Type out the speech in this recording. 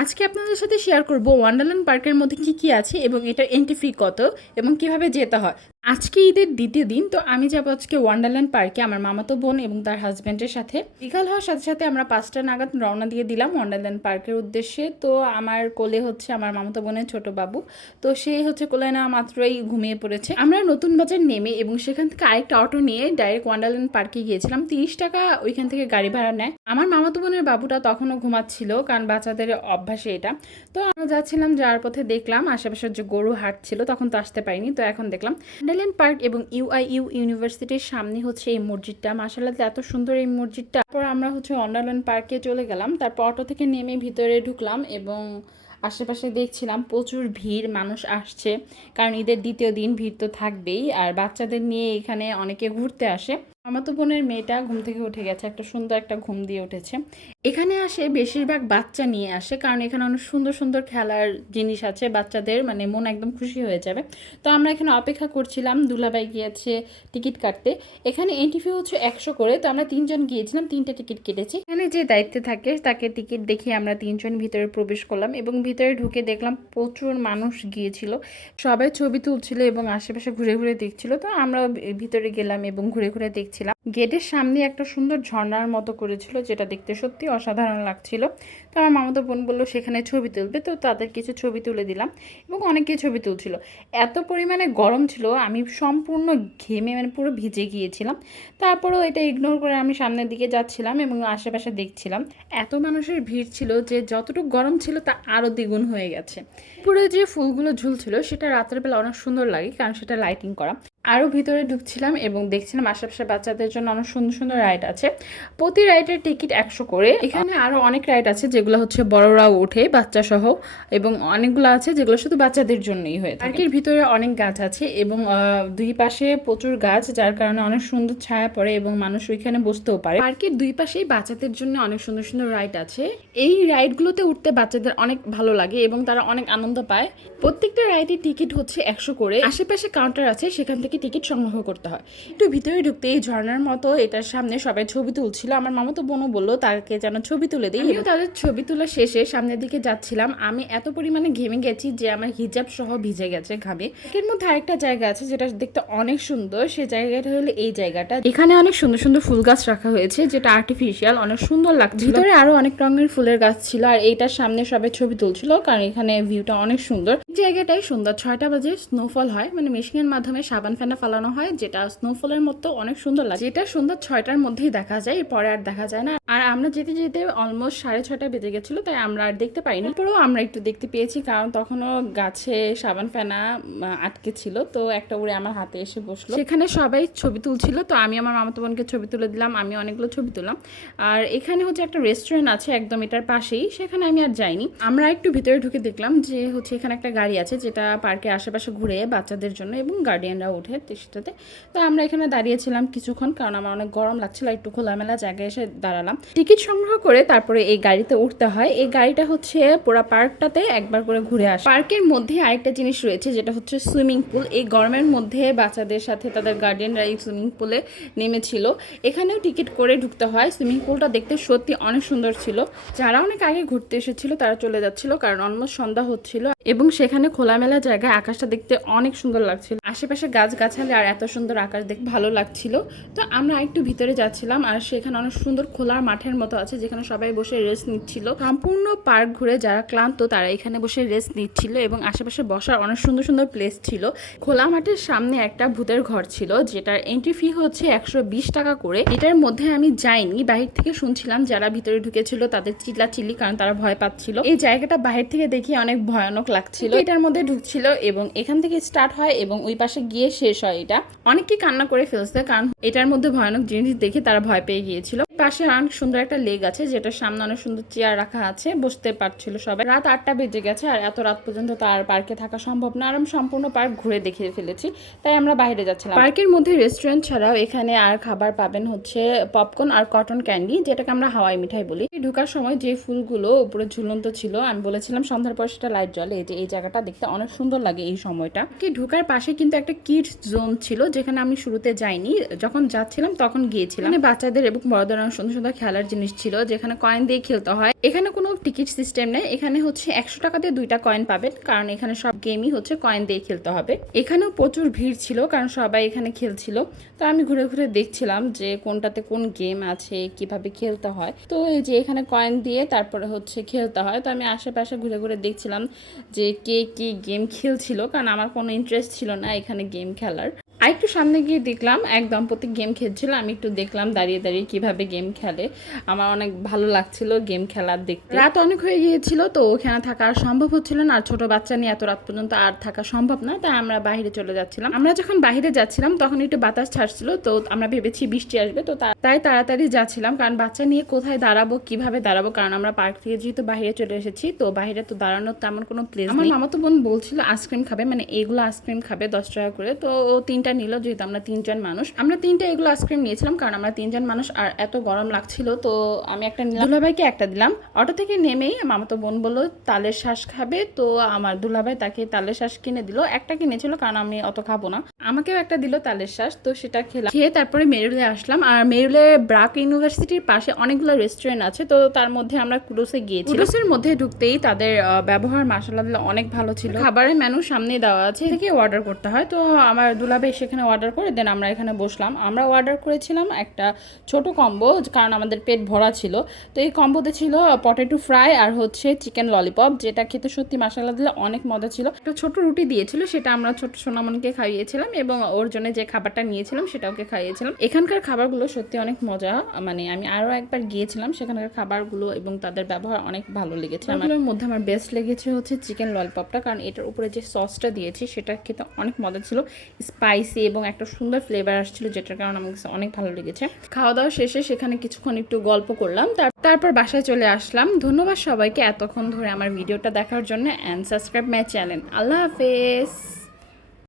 আজকে আপনাদের সাথে শেয়ার করব ওয়ান্ডারল্যান্ড পার্কের মধ্যে কি আছে এবং এটার এন্ট্রি ফি কত এবং কিভাবে যেতে হয়। আজকে ঈদের দ্বিতীয় দিন, তো আমি যাবো আজকে ওয়ান্ডারল্যান্ড পার্কে আমার মামাতো বোন এবং তার হাজব্যান্ডের সাথে। বিকাল হওয়ার সাথে সাথে আমরা 5টা নাগাদ রওনা দিয়ে দিলাম ওয়ান্ডারল্যান্ড পার্কের উদ্দেশ্যে। তো আমার কোলে হচ্ছে আমার মামাতো বোনের ছোট বাবু, তো সে হচ্ছে কোলে নেওয়া মাত্রই ঘুমিয়ে পড়েছে। আমরা নতুন বাজার নেমে এবং সেখান থেকে আরেকটা অটো নিয়ে ডাইরেক্ট ওয়ান্ডারল্যান্ড পার্কে গিয়েছিলাম। 30 টাকা ওইখান থেকে গাড়ি ভাড়া নেয়। আমার মামাতো বোনের বাবুটা তখনও ঘুমাচ্ছিল, কারণ বাচ্চাদের অভ্যাসে এটা। তো আমরা যাচ্ছিলাম, যাওয়ার পথে দেখলাম আশেপাশের যে গরু হাট ছিল, তখন তো আসতে পারিনি। তো এখন দেখলাম ওয়ান্ডারল্যান্ড পার্ক এবং ইউআইইউ ইউনিভার্সিটির সামনে হচ্ছে এই মসজিদটা। মাশাআল্লাহ এত সুন্দর এই মসজিদটা। তারপর আমরা হচ্ছে ওয়ান্ডারল্যান্ড পার্কে চলে গেলাম। তারপর অটো থেকে নেমে ভিতরে ঢুকলাম এবং আশেপাশে দেখছিলাম প্রচুর ভিড়, মানুষ আসছে, কারণ ঈদের দ্বিতীয় দিন ভিড় তো থাকবেই। আর বাচ্চাদের নিয়ে এখানে অনেকে ঘুরতে আসে। মামাতো বোনের মেয়েটা ঘুম থেকে উঠে গেছে, একটা সুন্দর একটা ঘুম দিয়ে উঠেছে। এখানে আসে বেশিরভাগ বাচ্চা নিয়ে আসে, কারণ এখানে অনেক সুন্দর সুন্দর খেলার জিনিস আছে বাচ্চাদের, মানে মন একদম খুশি হয়ে যাবে। তো আমরা এখানে অপেক্ষা করছিলাম, দুলাভাই গিয়েছে টিকিট কাটতে। এখানে এন্ট্রি ফি হচ্ছে 100 করে। তো আমরা 3জন গিয়েছিলাম, 3টে টিকিট কেটেছি। এখানে যে দায়িত্বে থাকে তাকে টিকিট দেখিয়ে আমরা 3জন ভিতরে প্রবেশ করলাম এবং ভিতরে ঢুকে দেখলাম প্রচুর মানুষ গিয়েছিল, সবাই ছবি তুলছিল এবং আশেপাশে ঘুরে ঘুরে দেখছিল। তো আমরা ভিতরে গেলাম এবং ঘুরে ঘুরে দেখছিলাম। গেটের সামনে একটা সুন্দর ঝর্ণার মতো করেছিল, যেটা দেখতে সত্যি অসাধারণ লাগছিল। তো আমার মামাতো বোন বললো সেখানে ছবি তুলবে, তো তাদের কিছু ছবি তুলে দিলাম এবং অনেকে ছবি তুলছিল। এত পরিমাণে গরম ছিল, আমি সম্পূর্ণ ঘেমে মানে পুরো ভিজে গিয়েছিলাম। তারপরেও এটা ইগনোর করে আমি সামনের দিকে যাচ্ছিলাম এবং আশেপাশে দেখছিলাম। এত মানুষের ভিড় ছিল যে যতটুকু গরম ছিল তা আরও দ্বিগুণ হয়ে গেছে। পুরো যে ফুলগুলো ঝুলছিল সেটা রাতের বেলা অনেক সুন্দর লাগে, কারণ সেটা লাইটিং করা। আরও ভিতরে ঢুকছিলাম এবং দেখছিলাম আশেপাশে বাচ্চাদের জন্য অনেক সুন্দর সুন্দর রাইড আছে। প্রতি রাইডের টিকিট 100 করে। এখানে আরও অনেক রাইড আছে যেগুলো হচ্ছে বড়রাও ওঠে বাচ্চা সহ, এবং অনেকগুলো আছে যেগুলো শুধু বাচ্চাদের জন্যই হয়ে থাকে। পার্কের ভিতরে অনেক গাছ আছে এবং দুই পাশে প্রচুর গাছ, যার কারণে অনেক সুন্দর ছায়া পড়ে এবং মানুষ ওইখানে বসতেও পারে। পার্কের দুই পাশেই বাচ্চাদের জন্য অনেক সুন্দর সুন্দর রাইড আছে। এই রাইডগুলোতে উঠতে বাচ্চাদের অনেক ভালো লাগে এবং তারা অনেক আনন্দ পায়। প্রত্যেকটা রাইডের টিকিট হচ্ছে 100 করে। আশেপাশে কাউন্টার আছে, সেখান থেকে টিকিট সংগ্রহ করতে হয়। একটু ভিতরে ঢুকতে এই ঝর্ণার মতো এটার সামনে সবাই ছবি তুলছিল। আমার মামাতো বোনও বললো তাকে যেন ছবি তুলে দিই। তাদের ছবি তোলা শেষে সামনের দিকে যাচ্ছিলাম। আমি এত পরিমাণে ঘেমে গেছি যে আমার হিজাব সহ ভিজে গেছে ঘামে। এর মধ্যে আরেকটা জায়গা আছে যেটা দেখতে অনেক সুন্দর। সেই জায়গাটা হলো এই জায়গাটা। এখানে অনেক সুন্দর সুন্দর ফুল গাছ রাখা হয়েছে, যেটা আর্টিফিশিয়াল, অনেক সুন্দর লাগছিল। ভিতরে আরো অনেক রঙের ফুলের গাছ ছিল আর এইটার সামনে সবাই ছবি তুলছিল, কারণ এখানে ভিউটা অনেক সুন্দর। জায়গাটাই সুন্দর। 6টা বাজে স্নোফল হয়, মানে মেশিনের মাধ্যমে সাবান ফেনা ফালানো হয়, যেটা স্নোফলের মতো অনেক সুন্দর লাগে। যেটা সন্ধ্যা 6টার মধ্যেই দেখা যায়, এরপরে আর দেখা যায় না। আর আমরা যেতে যেতে অলমোস্ট 6:30 বেজে গেছিল, তাই আমরা আর দেখতে পাইনি। পরেও আমরা একটু দেখতে পেয়েছি, কারণ তখনও গাছে সাবান ফেনা আটকে ছিল। তো একটা উড়ে আমার হাতে এসে বসলো। সেখানে সবাই ছবি তুলছিল, তো আমি আমার মামাতো বোনকে ছবি তুলে দিলাম, আমি অনেকগুলো ছবি তুললাম। আর এখানে হচ্ছে একটা রেস্টুরেন্ট আছে একদম এটার পাশেই, সেখানে আমি আর যাইনি। আমরা একটু ভিতরে ঢুকে দেখলাম যে হচ্ছে এখানে একটা গাড়ি আছে যেটা পার্কের আশেপাশে ঘুরে বাচ্চাদের জন্য, এবং গার্ডিয়ানরা ওঠে সেটাতে। তো আমরা এখানে দাঁড়িয়েছিলাম কিছুক্ষণ, কারণ আমার অনেক গরম লাগছিল, একটু খোলামেলা জায়গায় এসে দাঁড়ালাম। টিকিট সংগ্রহ করে তারপরে এই গাড়িতে উঠতে হয়। এই গাড়িটা হচ্ছে পুরো পার্কটাতে একবার করে ঘুরে আসে। পার্কের মধ্যে আরেকটা জিনিস রয়েছে যেটা হচ্ছে সুইমিং পুল। এই গরমের মধ্যে বাচ্চাদের সাথে তাদের গার্ডিয়ানরা এই সুইমিং পুলে নেমেছিল। এখানেও টিকিট করে ঢুকতে হয়। সুইমিং পুলটা দেখতে সত্যি অনেক সুন্দর ছিল। যারা অনেক আগে ঘুরতে এসেছিল তারা চলে যাচ্ছিল, কারণ অলমোস্ট সন্ধ্যা হচ্ছিল এবং সেখানে খোলামেলা জায়গায় আকাশটা দেখতে অনেক সুন্দর লাগছিল। আশেপাশে গাছগাছালি আর এত সুন্দর আকাশ দেখতে ভালো লাগছিল। তো আমরা একটু ভিতরে যাচ্ছিলাম আর সেখানে অনেক সুন্দর খোলা মাঠের মতো আছে, যেখানে সবাই বসে রেস্ট নিচ্ছিল। সম্পূর্ণ পার্ক ঘুরে যারা ক্লান্ত তারা এখানে বসে রেস্ট নিচ্ছিল এবং আশেপাশে বসার অনেক সুন্দর সুন্দর প্লেস ছিল। খোলা মাঠের সামনে একটা ভূতের ঘর ছিল, যেটার এন্ট্রি ফি হচ্ছে 120 টাকা করে। এটার মধ্যে আমি যাইনি, বাহির থেকে শুনছিলাম যারা ভিতরে ঢুকেছিল তাদের চিল্লাচিল্লি, কারণ তারা ভয় পাচ্ছিল। এই জায়গাটা বাহির থেকে দেখে অনেক ভয়ানক লাগছিল। এটার মধ্যে ঢুকছিল এবং এখান থেকে স্টার্ট হয় এবং ওই পাশে গিয়ে শেষ হয়। এটা অনেকে কান্না করে ফেলছে, কারণ এটার মধ্যে ভয়ানক জিনিস দেখে তারা ভয় পেয়ে গিয়েছিল। পাশে অনেক সুন্দর একটা লেক আছে, যেটার সামনে অনেক সুন্দর চেয়ার রাখা আছে, বসতে পারছিল সবাই। রাত 8টা বেজে গেছে আর এত রাত পর্যন্ত তার পার্কে থাকা সম্ভব না। আর আমি সম্পূর্ণ পার্ক ঘুরে দেখিয়ে ফেলেছি, তাই আমরা বাইরে যাচ্ছিলাম। পার্কের মধ্যে রেস্টুরেন্ট ছাড়াও এখানে আর খাবার পাবেন হচ্ছে পপকর্ন আর কটন ক্যান্ডি, যেটাকে আমরা হাওয়াই মিঠাই বলি। ঢোকার সময় যে ফুলগুলো উপরে ঝুলন্ত ছিল, আমি বলেছিলাম সন্ধ্যার পর সেটা লাইট জ্বলে। এই যে এই জায়গাটা দেখতে অনেক সুন্দর লাগে এই সময়টা। ঢোকার পাশে কিন্তু একটা কিডস জোন ছিল, যেখানে আমি শুরুতে যাইনি, যখন যাচ্ছিলাম তখন গিয়েছিলাম। বাচ্চাদের এবং বড়দের অনেক সুন্দর সুন্দর খেলার জিনিস ছিল যেখানে কয়েন দিয়ে খেলতে হয়। এখানে কোনো টিকিট সিস্টেম নেই, এখানে হচ্ছে 100 টাকা দিয়ে 2টা কয়েন পাবেন, কারণ এখানে সব গেমই হচ্ছে কয়েন দিয়ে খেলতে হবে। এখানেও প্রচুর ভিড় ছিল কারণ সবাই এখানে খেলছিল। তো আমি ঘুরে ঘুরে দেখছিলাম যে কোনটাতে কোন গেম আছে, কিভাবে খেলতে হয়। তো এই যে এখানে কয়েন দিয়ে তারপরে হচ্ছে খেলতে হয়। তো আমি আশেপাশে ঘুরে ঘুরে দেখছিলাম যে কে কি গেম খেলছিল, কারণ আমার কোনো ইন্টারেস্ট ছিল না এখানে গেম খেলার। আর একটু সামনে গিয়ে দেখলাম এক দম্পতি গেম খেলছিল, আমি একটু দেখলাম দাঁড়িয়ে দাঁড়িয়ে কিভাবে গেম খেলে। আমার অনেক ভালো লাগছিল গেম খেলার দেখতে। রাত অনেক হয়ে গিয়েছিল, তো ওখানে থাকা আর সম্ভব হচ্ছিল না, আর ছোট বাচ্চা নিয়ে এত রাত পর্যন্ত আর থাকা সম্ভব না, তাই আমরা বাইরে চলে যাচ্ছিলাম। আমরা যখন বাইরে যাচ্ছিলাম তখন একটু বাতাস ছাড়ছিল, তো আমরা ভেবেছি বৃষ্টি আসবে, তো তাই তাড়াতাড়ি যাচ্ছিলাম, কারণ বাচ্চা নিয়ে কোথায় দাঁড়াবো, কিভাবে দাঁড়াবো, কারণ আমরা পার্ক থেকে যেহেতু বাইরে চলে এসেছি, তো বাইরে তো দাঁড়ানোর তেমন কোনো প্লেস নেই। আমার মামাতো বোন বলছিল আইসক্রিম খাবে, মানে এগুলো আইসক্রিম খাবে 10 টাকা করে, তো ও 3টা নিল, যেহেতু আমরা 3জন মানুষ। আমরা 3টা এগুলো আইসক্রিম নিয়েছিলাম কারণ আমরা 3জন মানুষ আর এত গরম লাগছিল, তো আমি একটা নিলাম, দুলাভাইকে একটা দিলাম। অটো থেকে নেমেই মামাতো বোন বললো তালের শ্বাস খাবে, তো আমার দুলাভাই তাকে তালের শ্বাস কিনে দিল। একটা কিনেছিল কারণ আমি অত খাবো না, আমাকেও একটা দিল তালের শ্বাস, তো সেটা খেলাম। খেয়ে তারপরে মেরুলে আসলাম, আর মেরুলে ব্রাক ইউনিভার্সিটির পাশে অনেকগুলো রেস্টুরেন্ট আছে, তো তার মধ্যে আমরা কুডোসে গিয়েছি। কুডোসের মধ্যে ঢুকতেই তাদের ব্যবহার মাশাআল্লাহ অনেক ভালো ছিল। খাবারের মেনু সামনে দেওয়া আছে, থেকে অর্ডার করতে হয়। তো আমার দুলাভাই সেখানে অর্ডার করে দেন, আমরা এখানে বসলাম। আমরা অর্ডার করেছিলাম একটা ছোট কম্বো, কারণ আমাদের পেট ভরা ছিল। তো এই কম্বোতে ছিল পটেটো ফ্রাই আর হচ্ছে চিকেন ললিপপ, যেটা খেতে সত্যি মাশাআল্লাহ দিলে অনেক মজা ছিল। একটা ছোট রুটি দিয়েছিল, সেটা আমরা ছোট সোনামণিকে খাইয়েছিলাম এবং ওর জন্য যে খাবারটা নিয়েছিলাম সেটা ওকে খাইয়েছিলাম। এখানকার খাবারগুলো সত্যি অনেক মজা, মানে আমি আরও একবার গিয়েছিলাম, সেখানকার খাবারগুলো এবং তাদের ব্যবহার অনেক ভালো লেগেছে। আমার মধ্যে আমার বেস্ট লেগেছে হচ্ছে চিকেন ললিপপটা, কারণ এটার উপরে যে সসটা দিয়েছি সেটা খেতে অনেক মজা ছিল, স্পাইসি এবং একটা সুন্দর ফ্লেভার আসছিল, যেটার কারণে আমার কাছে অনেক ভালো লেগেছে। খাওয়া দাওয়া শেষে সেখানে কিছুক্ষণ একটু গল্প করলাম, তারপর বাসায় চলে আসলাম। ধন্যবাদ সবাইকে এতক্ষণ ধরে আমার ভিডিওটা দেখার জন্য, অ্যান্ড সাবস্ক্রাইব মাই চ্যানেল। আল্লাহ হাফেজ।